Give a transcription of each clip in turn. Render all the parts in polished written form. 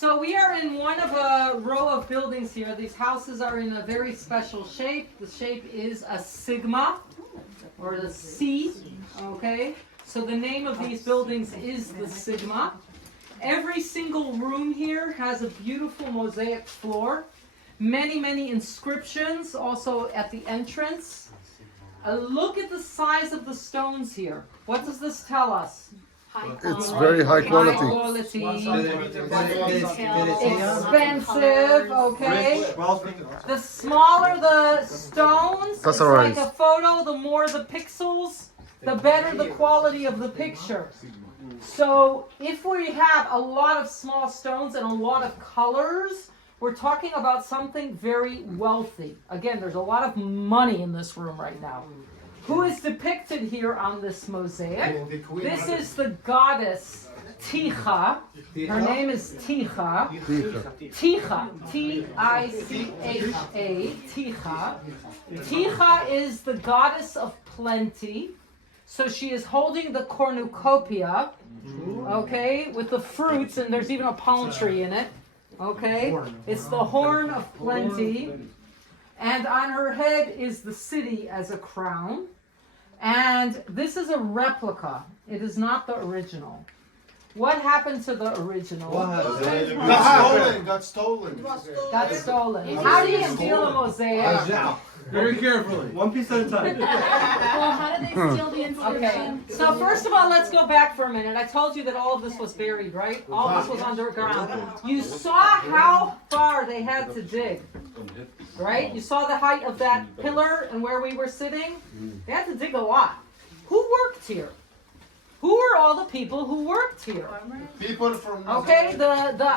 So we are in one of a row of buildings here. These houses are in a very special shape. The shape is a sigma, or the C, okay? So the name of these buildings is the sigma. Every single room here has a beautiful mosaic floor. Many inscriptions also at the entrance. Look at the size of the stones here. What does this tell us? It's very high quality. Expensive, okay? The smaller the stones, it's like a photo, the more the pixels, the better the quality of the picture. So if we have a lot of small stones and a lot of colors, we're talking about something very wealthy. Again, there's a lot of money in this room right now. Who is depicted here on this mosaic? This is the goddess Tikho. Her name is Tikho. Tikho. T-I-C-H-A. Tikho. Tikho is the goddess of plenty. So she is holding the cornucopia, okay, with the fruits, and there's even a palm tree in it. Okay, it's the horn of plenty, and on her head is the city as a crown. And this is a replica. It is not the original. What happened to the original? Got stolen. How do you steal a mosaic? Very carefully. One piece at a time. Well, how did they steal the inscription? Okay, so first of all, let's go back for a minute. I told you that all of this was buried, right? All of this was underground. You saw how far they had to dig, right? You saw the height of that pillar and where we were sitting? They had to dig a lot. Who worked here? Who were all the people who worked here? People from the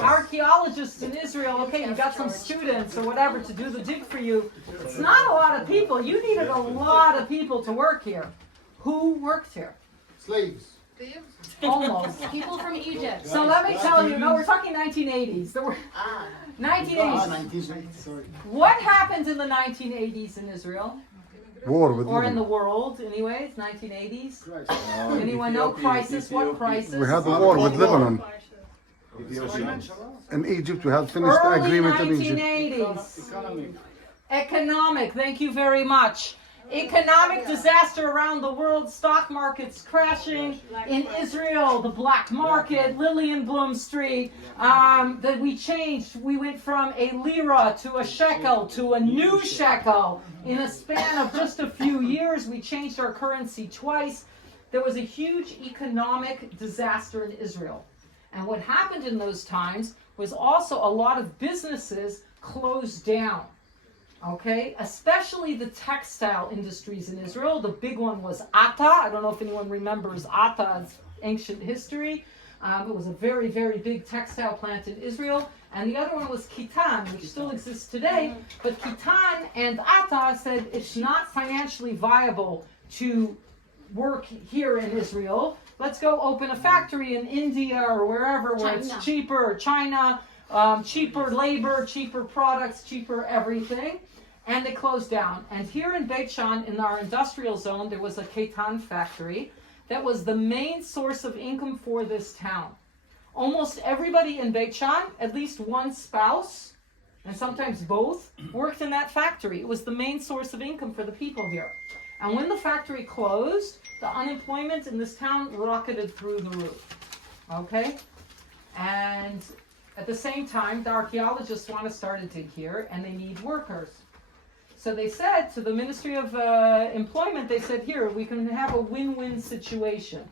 archaeologists in Israel, okay, you got some students or whatever to do the dig for you. It's not a lot of people. You needed a lot of people to work here. Who worked here? Slaves. Almost. People from Egypt. So let me tell you, no, we're talking 1980s. There were 1980s. What happened in the 1980s in Israel? War with Or in the world, anyways, 1980s. Anyone know crisis? What crisis? We had the war with Lebanon. In Egypt, we had finished the agreement in Egypt. 1980s. Economic, thank you very much. Economic disaster around the world, stock markets crashing. In Israel, the black market, Lillian Bloom Street, that we changed. We went from a lira to a shekel to a new shekel. In a span of just a few years, we changed our currency twice. There was a huge economic disaster in Israel. And what happened in those times was also a lot of businesses closed down. Okay, especially the textile industries in Israel. The big one was Atta. I don't know if anyone remembers Atta's ancient history. It was a very big textile plant in Israel. And the other one was Kitan, which still exists today. But Kitan and Atta said it's not financially viable to work here in Israel. Let's go open a factory in India or wherever where it's cheaper, China, cheaper labor, cheaper products, cheaper everything. And they closed down. And here in Beit Shan, in our industrial zone, there was a Ketan factory that was the main source of income for this town. Almost everybody in Beit Shan, at least one spouse, and sometimes both, worked in that factory. It was the main source of income for the people here. And when the factory closed, the unemployment in this town rocketed through the roof. Okay? And at the same time, the archaeologists want to start a dig here, and they need workers. So they said to the Ministry of Employment, they said, here, we can have a win-win situation.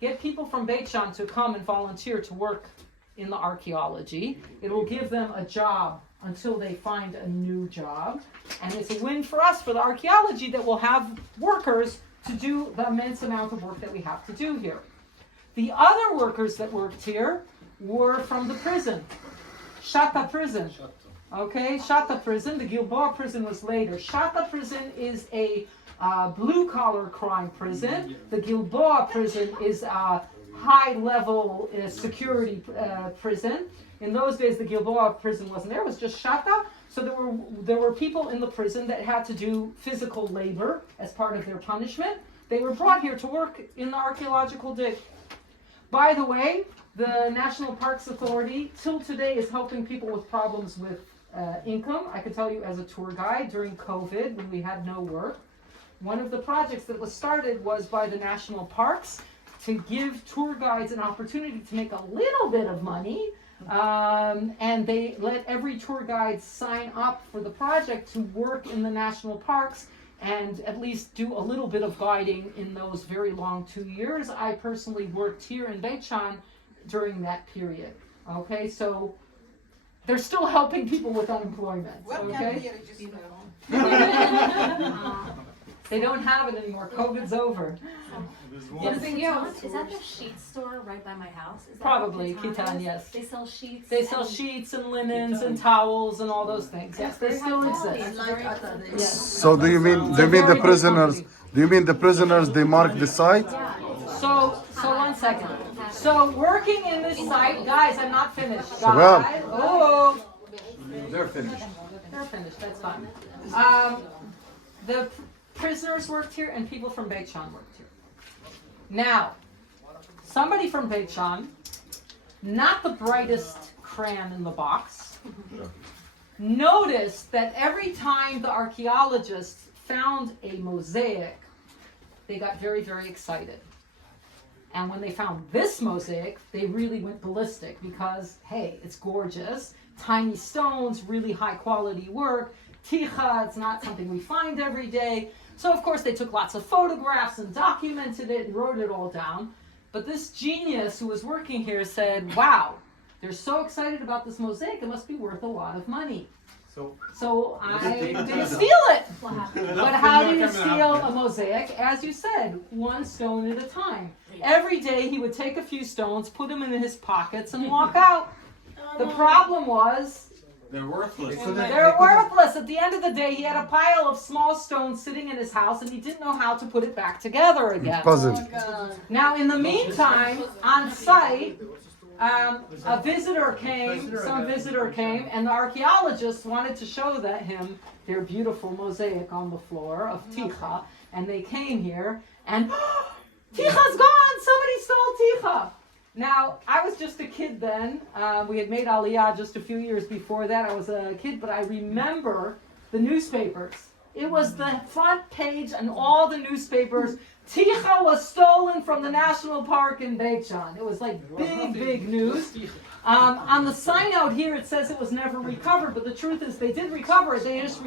Get people from Beit Shan to come and volunteer to work in the archaeology. It will give them a job until they find a new job. And it's a win for us, for the archaeology, that we'll have workers to do the immense amount of work that we have to do here. The other workers that worked here were from the prison, Shatta prison. Okay, Shatta prison. The Gilboa prison was later. Shatta prison is a blue-collar crime prison. The Gilboa prison is a high-level security prison. In those days, the Gilboa prison wasn't there. It was just Shatta. So there were people in the prison that had to do physical labor as part of their punishment. They were brought here to work in the archaeological dig. By the way, The National Parks Authority, till today, is helping people with problems with income. I can tell you as a tour guide during COVID, when we had no work, one of the projects that was started was by the national parks to give tour guides an opportunity to make a little bit of money. And they let every tour guide sign up for the project to work in the national parks and at least do a little bit of guiding in those very long 2 years. I personally worked here in Beit Shan during that period. Okay, so they're still helping people with unemployment. Okay, they don't have it anymore. COVID's over. Anything else? Is that the sheet store right by my house? Is that Probably what Kitan Kitan, is? yes. They sell sheets. They sell sheets and linens and towels and all those things. Yes, they still exist. Yes. So do you mean the prisoners? Do you mean the prisoners? They mark the site. So 1 second. So working in this site, guys, I'm not finished. well- Guys, oh, They're finished. they're finished. That's fine. The prisoners worked here, and people from Beit Shan worked here. Now, somebody from Beit Shan, not the brightest crayon in the box, noticed that every time the archaeologists found a mosaic, they got very, very excited. And when they found this mosaic, they really went ballistic because, hey, it's gorgeous, tiny stones, really high quality work, Tikho, it's not something we find every day. So of course they took lots of photographs and documented it and wrote it all down. But this genius who was working here said, wow, they're so excited about this mosaic, it must be worth a lot of money. So I didn't steal it. But how do you steal a mosaic? As you said, one stone at a time. Every day he would take a few stones, put them in his pockets, and walk out. The problem was They're worthless. they're worthless. At the end of the day, he had a pile of small stones sitting in his house, and he didn't know how to put it back together again. Puzzle. Now, in the meantime, on site, some visitor came, and the archaeologists wanted to show him their beautiful mosaic on the floor of Tikho, and they came here, and Tikho's gone! Somebody stole Tikho! Now, I was just a kid then. We had made Aliyah just a few years before that. I was a kid, but I remember the newspapers. It was the front page and all the newspapers. Tikho was stolen from the national park in Beit Shan. It was like big, big news. On the sign out here, it says it was never recovered, but the truth is they did recover it. They just